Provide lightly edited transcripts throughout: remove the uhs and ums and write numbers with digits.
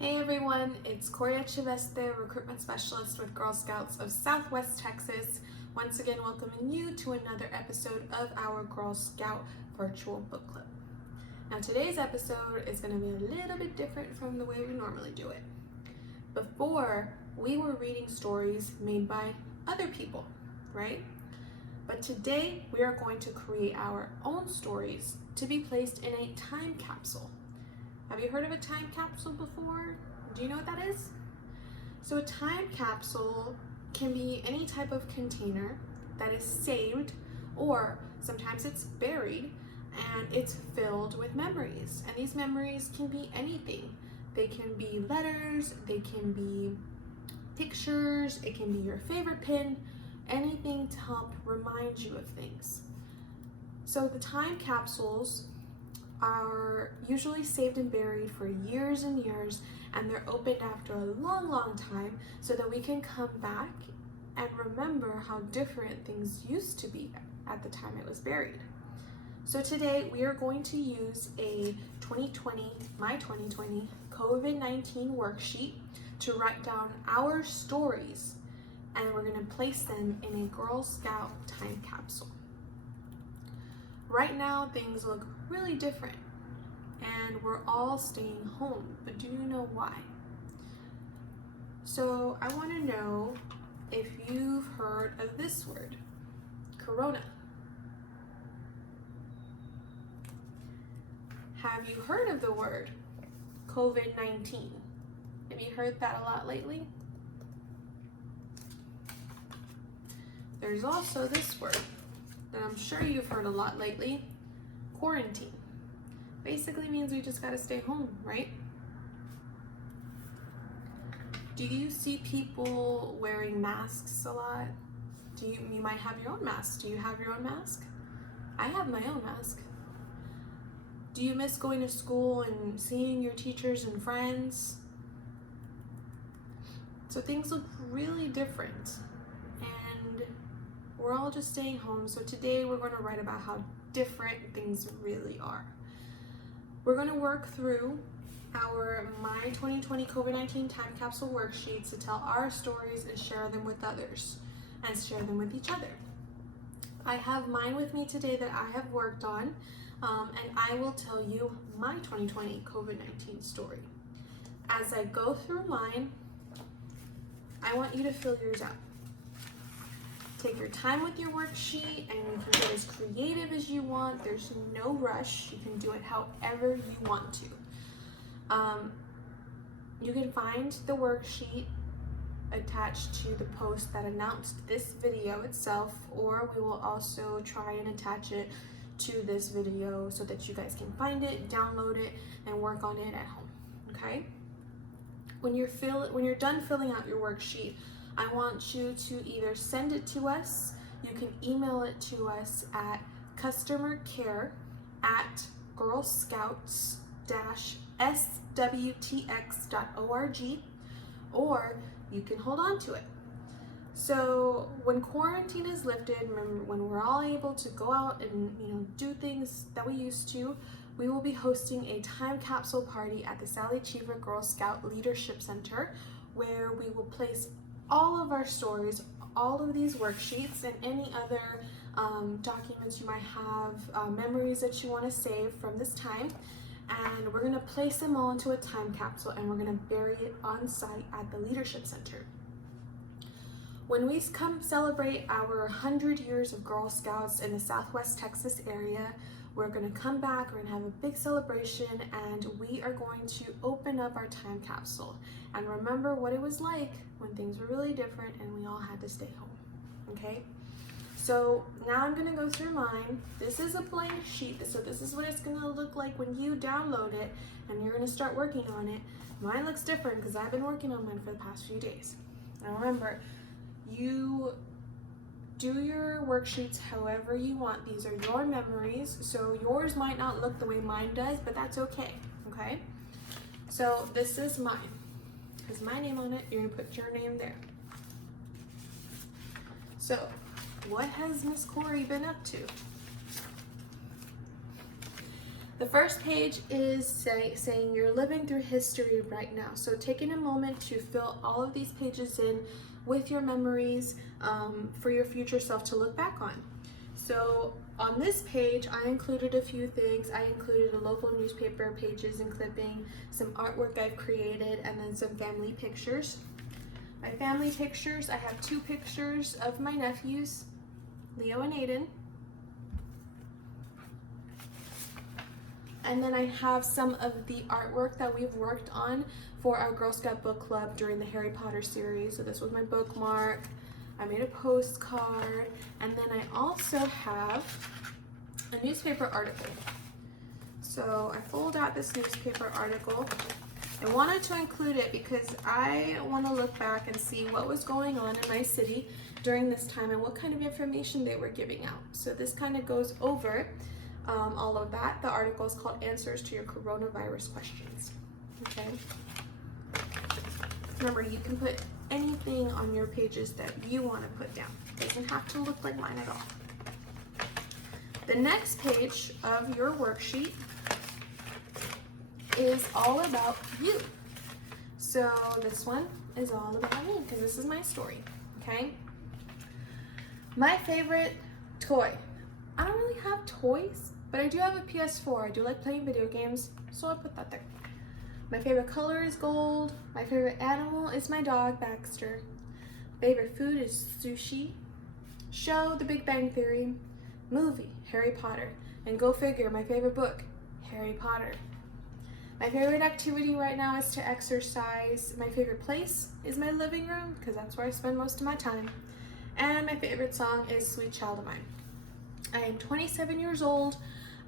Hey everyone, it's Coria Chiveste, recruitment specialist with Girl Scouts of Southwest Texas. Once again, welcoming you to another episode of our Girl Scout virtual book club. Now today's episode is going to be a little bit different from the way we normally do it. Before, we were reading stories made by other people, right? But today, we are going to create our own stories to be placed in a time capsule. Have you heard of a time capsule before? Do you know what that is? So a time capsule can be any type of container that is saved, or sometimes it's buried and it's filled with memories. And these memories can be anything. They can be letters, they can be pictures, it can be your favorite pin, anything to help remind you of things. So the time capsules are usually saved and buried for years and years, and they're opened after a long time so that we can come back and remember how different things used to be at the time it was buried. So today we are going to use a 2020 COVID-19 worksheet to write down our stories, and we're going to place them in a Girl Scout time capsule. Right now, things look really different, and we're all staying home, but do you know why? So I want to know if you've heard of this word, Corona. Have you heard of the word COVID-19? Have you heard that a lot lately? There's also this word that I'm sure you've heard a lot lately, quarantine. Basically means we just gotta stay home, right? Do you see people wearing masks a lot? You might have your own mask. Do you have your own mask? I have my own mask. Do you miss going to school and seeing your teachers and friends? So things look really different, and we're all just staying home. So today we're going to write about how different things really are. We're going to work through our My 2020 COVID-19 Time Capsule worksheets to tell our stories and share them with others and share them with each other. I have mine with me today that I have worked on, and I will tell you my 2020 COVID-19 story. As I go through mine, I want you to fill yours out. Take your time with your worksheet, and you can get as creative as you want. There's no rush. You can do it however you want to. You can find the worksheet attached to the post that announced this video itself, or we will also try and attach it to this video so that you guys can find it, download it, and work on it at home, okay? When you're done filling out your worksheet, I want you to either send it to us, you can email it to us at customercare@girlscouts-swtx.org, or you can hold on to it. So when quarantine is lifted, remember, when we're all able to go out and do things that we used to, we will be hosting a time capsule party at the Cheever Girl Scout Leadership Center, where we will place all of our stories, all of these worksheets, and any other documents you might have, memories that you want to save from this time, and we're going to place them all into a time capsule, and we're going to bury it on site at the Leadership Center. When we come celebrate our 100 years of Girl Scouts in the Southwest Texas area, we're going to come back, we're going to have a big celebration, and we are going to open up our time capsule and remember what it was like when things were really different and we all had to stay home, okay? So now I'm going to go through mine. This is a blank sheet, so this is what it's going to look like when you download it and you're going to start working on it. Mine looks different because I've been working on mine for the past few days. Now remember, you do your worksheets however you want. These are your memories, so yours might not look the way mine does, but that's okay, okay? So this is mine. It has my name on it. You're gonna put your name there. So what has Miss Corey been up to? The first page is saying you're living through history right now. So taking a moment to fill all of these pages in with your memories for your future self to look back on. So on this page, I included a few things. I included a local newspaper, pages and clipping, some artwork I've created, and then some family pictures. My family pictures, I have 2 pictures of my nephews, Leo and Aiden. And then I have some of the artwork that we've worked on for our Girl Scout book club during the Harry Potter series. So this was my bookmark. I made a postcard, and then I also have a newspaper article. So I pulled out this newspaper article. I wanted to include it because I want to look back and see what was going on in my city during this time and what kind of information they were giving out. So this kind of goes over all of that. The article is called Answers to Your Coronavirus Questions. Okay. Remember, you can put anything on your pages that you want to put down. It doesn't have to look like mine at all. The next page of your worksheet is all about you. So this one is all about me because this is my story, okay? My favorite toy. I don't really have toys, but I do have a PS4. I do like playing video games, so I put that there. My favorite color is gold. My favorite animal is my dog, Baxter. Favorite food is sushi. Show, The Big Bang Theory. Movie, Harry Potter. And go figure, my favorite book, Harry Potter. My favorite activity right now is to exercise. My favorite place is my living room because that's where I spend most of my time. And my favorite song is Sweet Child of Mine. I am 27 years old.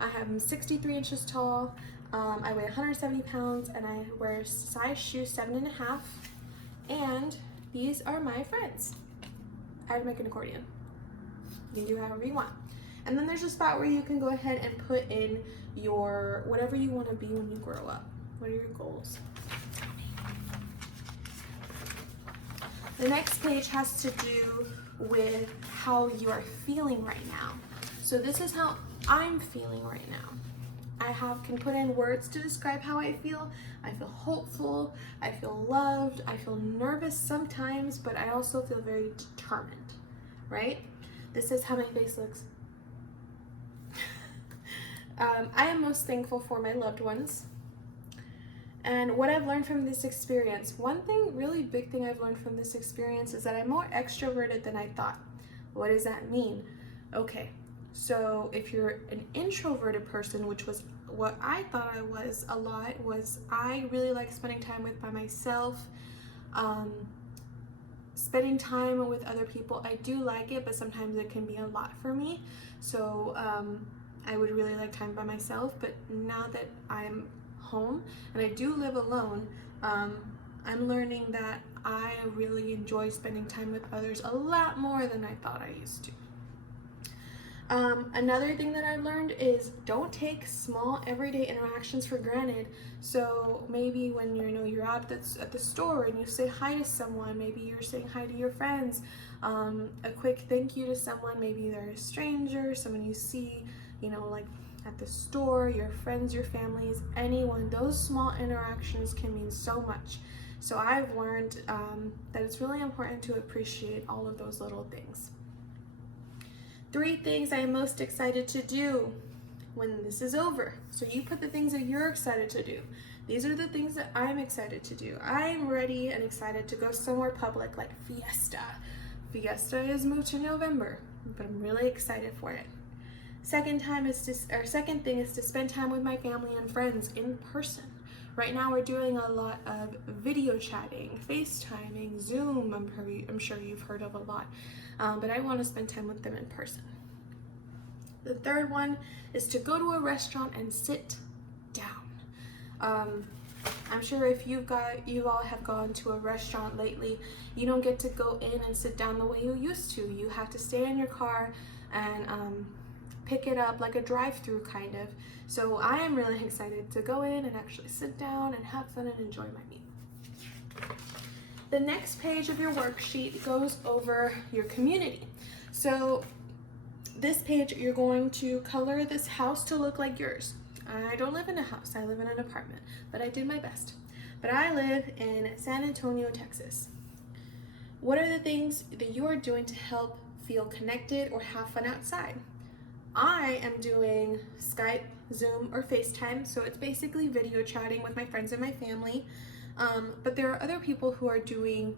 I am 63 inches tall. I weigh 170 pounds and I wear size shoes 7.5. And these are my friends. I would make an accordion. You can do however you want. And then there's a spot where you can go ahead and put in your whatever you want to be when you grow up. What are your goals? The next page has to do with how you are feeling right now. So this is how I'm feeling right now. I can put in words to describe how I feel. I feel hopeful, I feel loved, I feel nervous sometimes, but I also feel very determined, right? This is how my face looks. I am most thankful for my loved ones and what I've learned from this experience. One thing, really big thing I've learned from this experience is that I'm more extroverted than I thought. What does that mean? Okay, so if you're an introverted person, which was what I thought I was a lot, was I really like spending time by myself. Spending time with other people, I do like it, but sometimes it can be a lot for me. So I would really like time by myself, but now that I'm home and I do live alone, I'm learning that I really enjoy spending time with others a lot more than I thought I used to. Another thing that I've learned is don't take small everyday interactions for granted. So maybe when you're out at the store and you say hi to someone, maybe you're saying hi to your friends, a quick thank you to someone, maybe they're a stranger, someone you see, like at the store, your friends, your families, anyone. Those small interactions can mean so much. So I've learned that it's really important to appreciate all of those little things. 3 things I am most excited to do when this is over. So you put the things that you're excited to do. These are the things that I'm excited to do. I'm ready and excited to go somewhere public like Fiesta. Fiesta is moved to November, but I'm really excited for it. Second thing is to spend time with my family and friends in person. Right now we're doing a lot of video chatting, FaceTiming, Zoom, I'm sure you've heard of a lot, but I want to spend time with them in person. The third one is to go to a restaurant and sit down. I'm sure if you all have gone to a restaurant lately, you don't get to go in and sit down the way you used to. You have to stay in your car and pick it up like a drive-through kind of. So I am really excited to go in and actually sit down and have fun and enjoy my meal. The next page of your worksheet goes over your community. So this page, you're going to color this house to look like yours. I don't live in a house, I live in an apartment, but I did my best. But I live in San Antonio, Texas. What are the things that you are doing to help feel connected or have fun outside? I am doing Skype, Zoom, or FaceTime, so it's basically video chatting with my friends and my family. But there are other people who are doing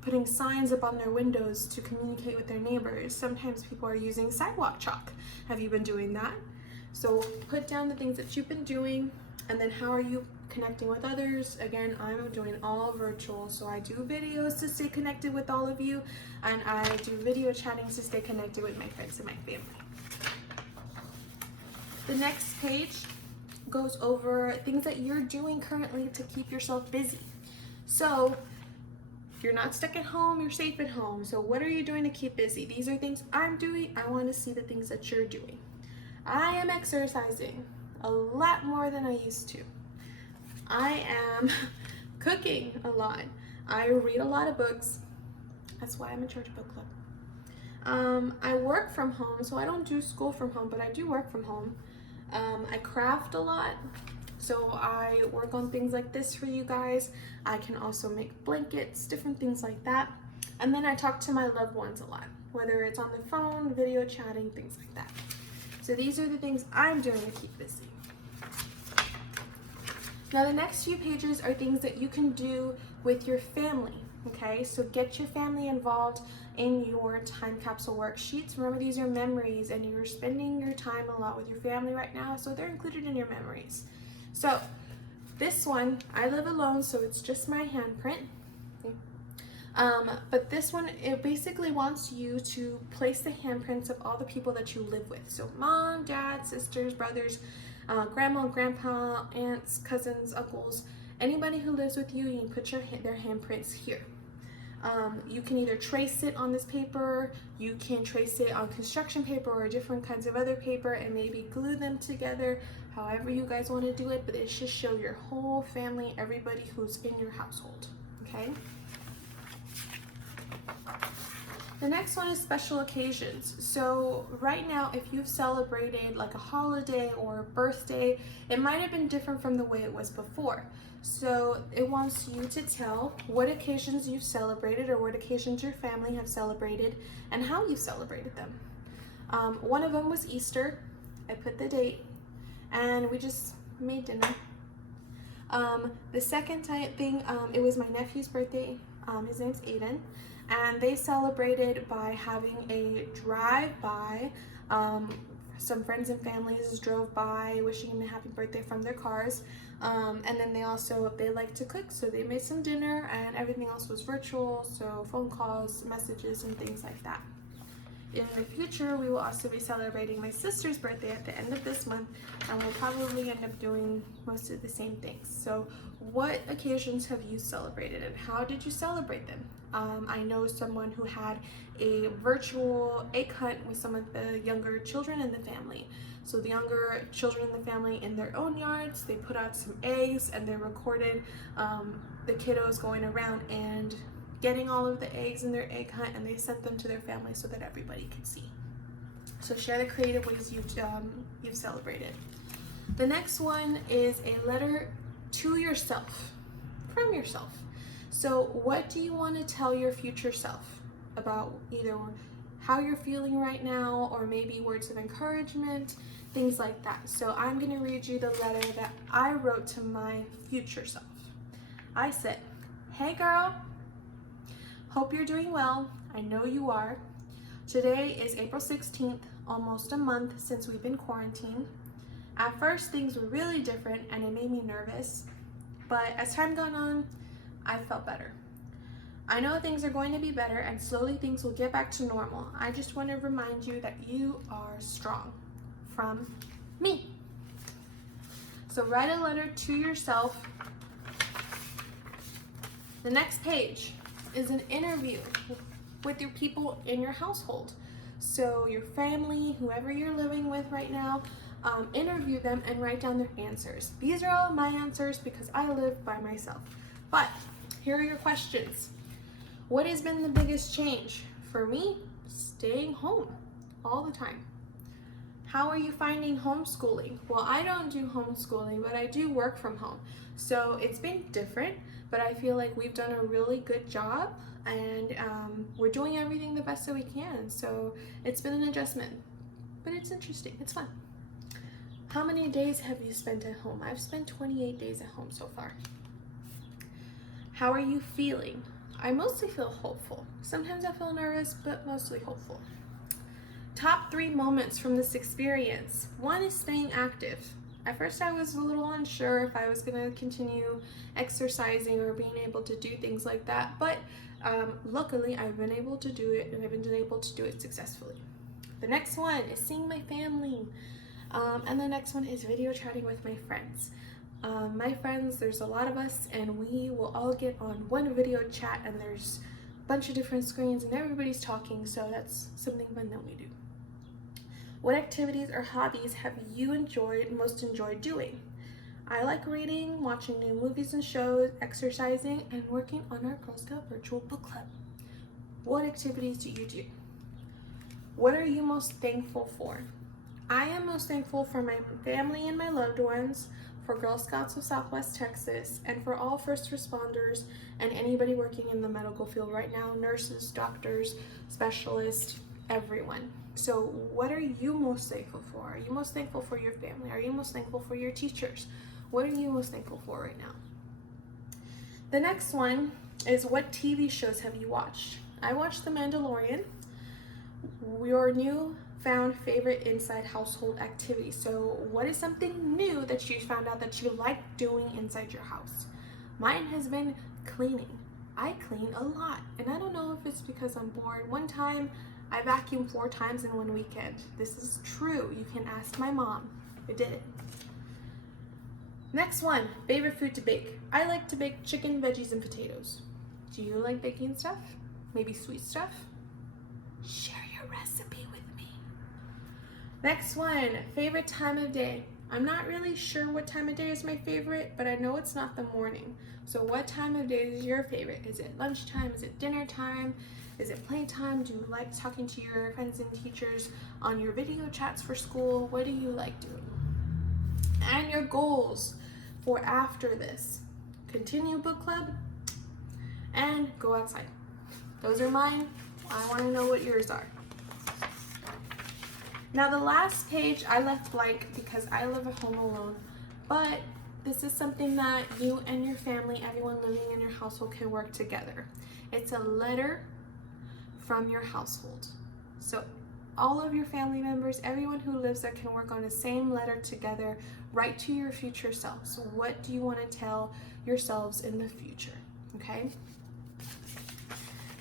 putting signs up on their windows to communicate with their neighbors. Sometimes people are using sidewalk chalk. Have you been doing that? So put down the things that you've been doing, and then how are you connecting with others? Again, I'm doing all virtual, so I do videos to stay connected with all of you, and I do video chatting to stay connected with my friends and my family. The next page goes over things that you're doing currently to keep yourself busy. So you're not stuck at home, you're safe at home. So what are you doing to keep busy? These are things I'm doing. I want to see the things that you're doing. I am exercising a lot more than I used to. I am cooking a lot. I read a lot of books. That's why I'm in Church Book Club. I work from home, so I don't do school from home, but I do work from home. I craft a lot, so I work on things like this for you guys. I can also make blankets, different things like that. And then I talk to my loved ones a lot, whether it's on the phone, video chatting, things like that. So these are the things I'm doing to keep busy. Now the next few pages are things that you can do with your family, okay? So get your family involved in your time capsule worksheets. Remember, these are memories, and you're spending your time a lot with your family right now, so they're included in your memories. So this one, I live alone, so it's just my handprint. But this one, it basically wants you to place the handprints of all the people that you live with. So mom, dad, sisters, brothers, grandma, grandpa, aunts, cousins, uncles, anybody who lives with you, you can put their handprints here. You can either trace it on this paper, you can trace it on construction paper or different kinds of other paper and maybe glue them together, however you guys want to do it, but it should show your whole family, everybody who's in your household, okay? The next one is special occasions. So right now, if you've celebrated like a holiday or a birthday, it might have been different from the way it was before. So it wants you to tell what occasions you've celebrated or what occasions your family have celebrated and how you celebrated them. One of them was Easter. I put the date and we just made dinner. The second thing, it was my nephew's birthday. His name's Aiden. And they celebrated by having a drive-by. Some friends and families drove by wishing him a happy birthday from their cars. And then they like to cook, so they made some dinner, and everything else was virtual, so phone calls, messages, and things like that. In the future, we will also be celebrating my sister's birthday at the end of this month, and we'll probably end up doing most of the same things. So what occasions have you celebrated, and how did you celebrate them? I know someone who had a virtual egg hunt with some of the younger children in the family. So the younger children in the family in their own yards, they put out some eggs and they recorded the kiddos going around and getting all of the eggs in their egg hunt, and they sent them to their family so that everybody could see. So share the creative ways you've celebrated. The next one is a letter to yourself, from yourself. So what do you want to tell your future self about either how you're feeling right now or maybe words of encouragement, things like that. So I'm going to read you the letter that I wrote to my future self. I said, "Hey girl, hope you're doing well. I know you are. Today is April 16th, almost a month since we've been quarantined. At first things were really different and it made me nervous, but as time gone on, I felt better. I know things are going to be better and slowly things will get back to normal. I just want to remind you that you are strong. From me." So write a letter to yourself. The next page is an interview with your people in your household. So your family, whoever you're living with right now, interview them and write down their answers. These are all my answers because I live by myself. But here are your questions. What has been the biggest change? For me, staying home all the time. How are you finding homeschooling? Well, I don't do homeschooling, but I do work from home. So it's been different, but I feel like we've done a really good job, and we're doing everything the best that we can. So it's been an adjustment, but it's interesting. It's fun. How many days have you spent at home? I've spent 28 days at home so far. How are you feeling? I mostly feel hopeful. Sometimes I feel nervous, but mostly hopeful. Top 3 moments from this experience. 1 is staying active. At first I was a little unsure if I was going to continue exercising or being able to do things like that, but luckily I've been able to do it, and I've been able to do it successfully. The next one is seeing my family, and the next one is video chatting with my friends. My friends, there's a lot of us, and we will all get on one video chat, and there's a bunch of different screens and everybody's talking, so that's something fun that we do. What activities or hobbies have you most enjoyed doing? I like reading, watching new movies and shows, exercising, and working on our Girl Scout virtual book club. What activities do you do? What are you most thankful for? I am most thankful for my family and my loved ones, for Girl Scouts of Southwest Texas, and for all first responders and anybody working in the medical field right now, nurses, doctors, specialists, everyone. So what are you most thankful for? Are you most thankful for your family? Are you most thankful for your teachers? What are you most thankful for right now? The next one is, what TV shows have you watched? I watched The Mandalorian. Your new found favorite inside household activity. So what is something new that you found out that you like doing inside your house? Mine has been cleaning. I clean a lot, and I don't know if it's because I'm bored. One time I vacuumed 4 times in one weekend. This is true. You can ask my mom. I did it. Next one, favorite food to bake. I like to bake chicken, veggies, and potatoes. Do you like baking stuff? Maybe sweet stuff? Share your recipe with me. Next one, favorite time of day. I'm not really sure what time of day is my favorite, but I know it's not the morning. So what time of day is your favorite? Is it lunchtime? Is it dinner time? Is it playtime? Do you like talking to your friends and teachers on your video chats for school? What do you like doing? And your goals for after this. Continue book club and go outside. Those are mine. I want to know what yours are. Now the last page I left blank because I live at home alone, but this is something that you and your family, everyone living in your household, can work together. It's a letter from your household. So all of your family members, everyone who lives there, can work on the same letter together, right to your future self. So what do you want to tell yourselves in the future? Okay?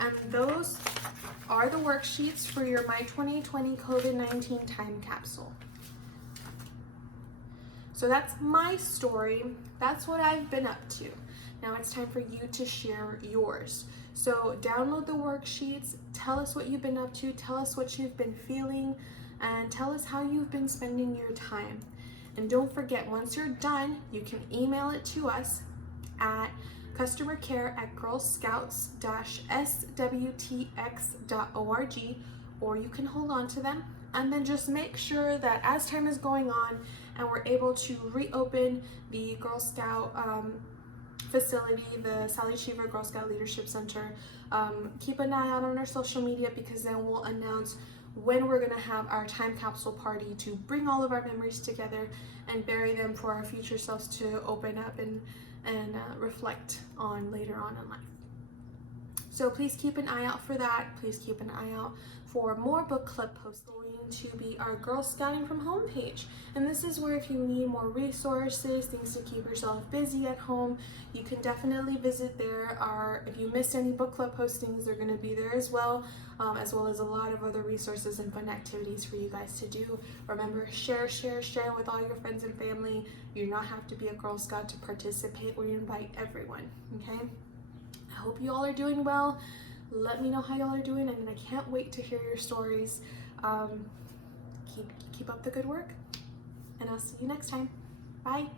And those are the worksheets for your My 2020 COVID-19 Time Capsule. So that's my story. That's what I've been up to. Now it's time for you to share yours. So download the worksheets, tell us what you've been up to, tell us what you've been feeling, and tell us how you've been spending your time. And don't forget, once you're done, you can email it to us at customercare@girlscouts-swtx.org, or you can hold on to them, and then just make sure that as time is going on and we're able to reopen the Girl Scout facility, the Sally Cheever Girl Scout Leadership Center, keep an eye out on our social media, because then we'll announce when we're gonna have our time capsule party to bring all of our memories together and bury them for our future selves to open up and reflect on later on in life. So please keep an eye out for that. Please keep an eye out for more book club posts. Going to be our Girl Scouting from Home page. And this is where, if you need more resources, things to keep yourself busy at home, you can definitely visit there. If you missed any book club postings, they're going to be there as well as a lot of other resources and fun activities for you guys to do. Remember, share with all your friends and family. You do not have to be a Girl Scout to participate. We invite everyone, okay? I hope you all are doing well. Let me know how y'all are doing, and I can't wait to hear your stories. Keep up the good work, and I'll see you next time. Bye.